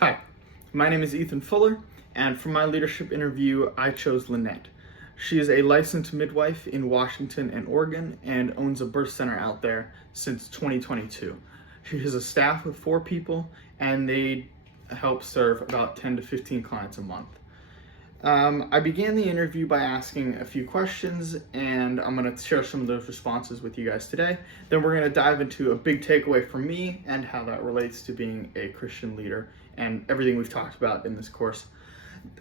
Hi, my name is Ethan Fuller, and for my leadership interview, I chose Lynette. She is a licensed midwife in Washington and Oregon and owns a birth center out there since 2022. She has a staff of 4 people, and they help serve about 10 to 15 clients a month. I began the interview by asking a few questions, and I'm going to share some of those responses with you guys today. Then we're going to dive into a big takeaway for me and how that relates to being a Christian leader and everything we've talked about in this course.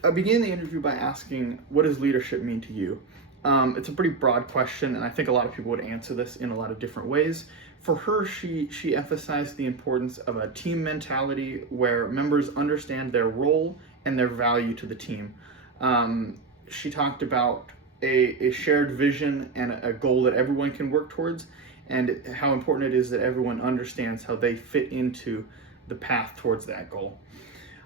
I began the interview by asking, what does leadership mean to you? It's a pretty broad question, and I think a lot of people would answer this in a lot of different ways. For her, she emphasized the importance of a team mentality where members understand their role and their value to the team. She talked about a shared vision and a goal that everyone can work towards, and how important it is that everyone understands how they fit into the path towards that goal.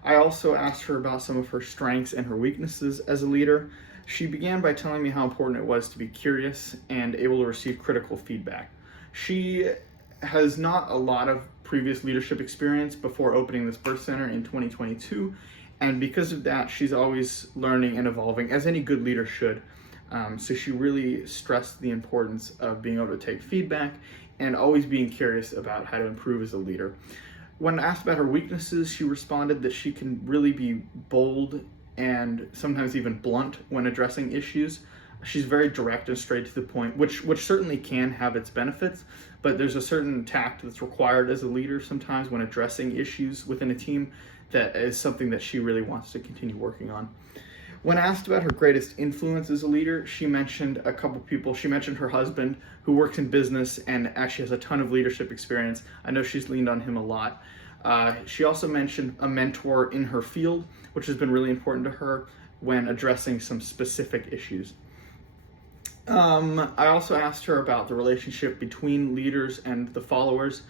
I also asked her about some of her strengths and her weaknesses as a leader. She began by telling me how important it was to be curious and able to receive critical feedback. She has not a lot of previous leadership experience before opening this birth center in 2022, and because of that, she's always learning and evolving, as any good leader should. So she really stressed the importance of being able to take feedback and always being curious about how to improve as a leader. When asked about her weaknesses, she responded that she can really be bold and sometimes even blunt when addressing issues. She's very direct and straight to the point, which certainly can have its benefits, but there's a certain tact that's required as a leader sometimes when addressing issues within a team that is something that she really wants to continue working on. When asked about her greatest influence as a leader, she mentioned a couple people. She mentioned her husband, who works in business and actually has a ton of leadership experience. I know she's leaned on him a lot. She also mentioned a mentor in her field, which has been really important to her when addressing some specific issues. I also asked her about the relationship between leaders and the followers.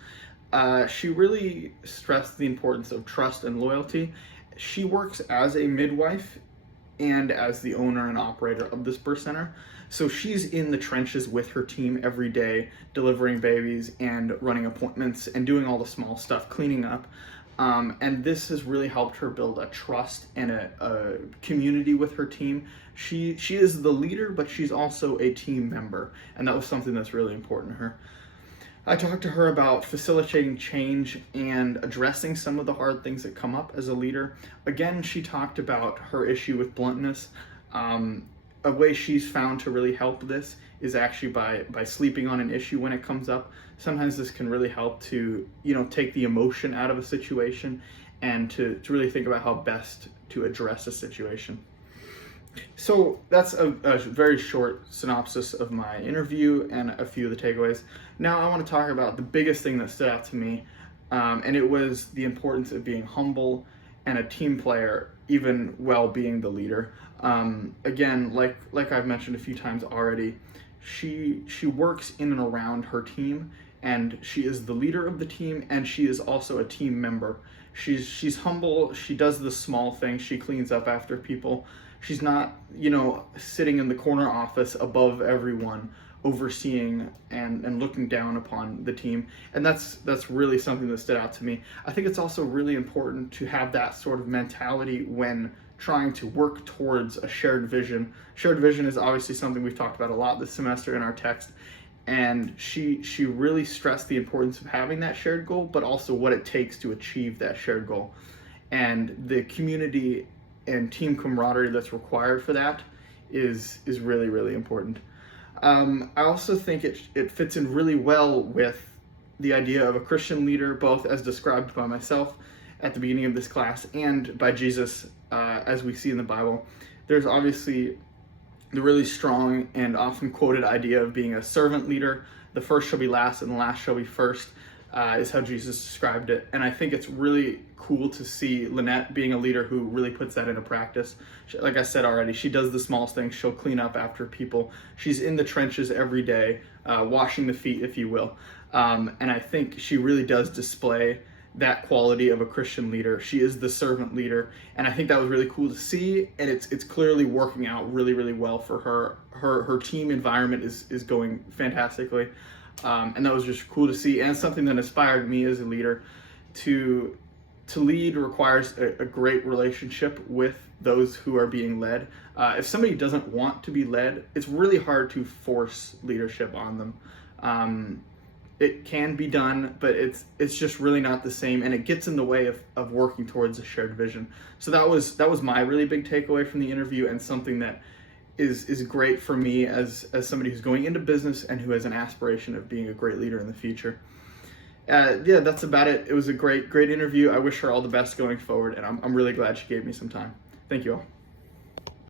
She really stressed the importance of trust and loyalty. She works as a midwife and as the owner and operator of this birth center. So she's in the trenches with her team every day, delivering babies and running appointments and doing all the small stuff, cleaning up. And this has really helped her build a trust and a community with her team. She is the leader, but she's also a team member, and that was something that's really important to her. I talked to her about facilitating change and addressing some of the hard things that come up as a leader. Again, she talked about her issue with bluntness. A way she's found to really help this is actually by sleeping on an issue when it comes up. Sometimes this can really help to, take the emotion out of a situation and to really think about how best to address a situation. So that's a very short synopsis of my interview and a few of the takeaways. Now I want to talk about the biggest thing that stood out to me, and it was the importance of being humble and a team player, even while being the leader. Again, like I've mentioned a few times already, she works in and around her team, and she is the leader of the team, and she is also a team member. She's humble. She does the small things. She cleans up after people. She's not, sitting in the corner office above everyone, overseeing and looking down upon the team. And that's really something that stood out to me. I think it's also really important to have that sort of mentality when trying to work towards a shared vision. Shared vision is obviously something we've talked about a lot this semester in our text. And she really stressed the importance of having that shared goal, but also what it takes to achieve that shared goal. And the community and team camaraderie that's required for that is really, really important. I also think it fits in really well with the idea of a Christian leader, both as described by myself at the beginning of this class and by Jesus as we see in the Bible. There's obviously the really strong and often quoted idea of being a servant leader. The first shall be last and the last shall be first, is how Jesus described it. And I think it's really cool to see Lynette being a leader who really puts that into practice. Like I said already, she does the small things. She'll clean up after people. She's in the trenches every day, washing the feet, if you will. And I think she really does display that quality of a Christian leader. She is the servant leader, and I think that was really cool to see, and it's clearly working out really, really well for her. Her team environment is going fantastically, and that was just cool to see, and something that inspired me as a leader to to lead requires a great relationship with those who are being led. If somebody doesn't want to be led, it's really hard to force leadership on them. It can be done, but it's just really not the same, and it gets in the way of working towards a shared vision. So that was my really big takeaway from the interview, and something that is great for me as somebody who's going into business and who has an aspiration of being a great leader in the future. Yeah, that's about it. It was a great interview. I wish her all the best going forward, and I'm really glad she gave me some time. Thank you all.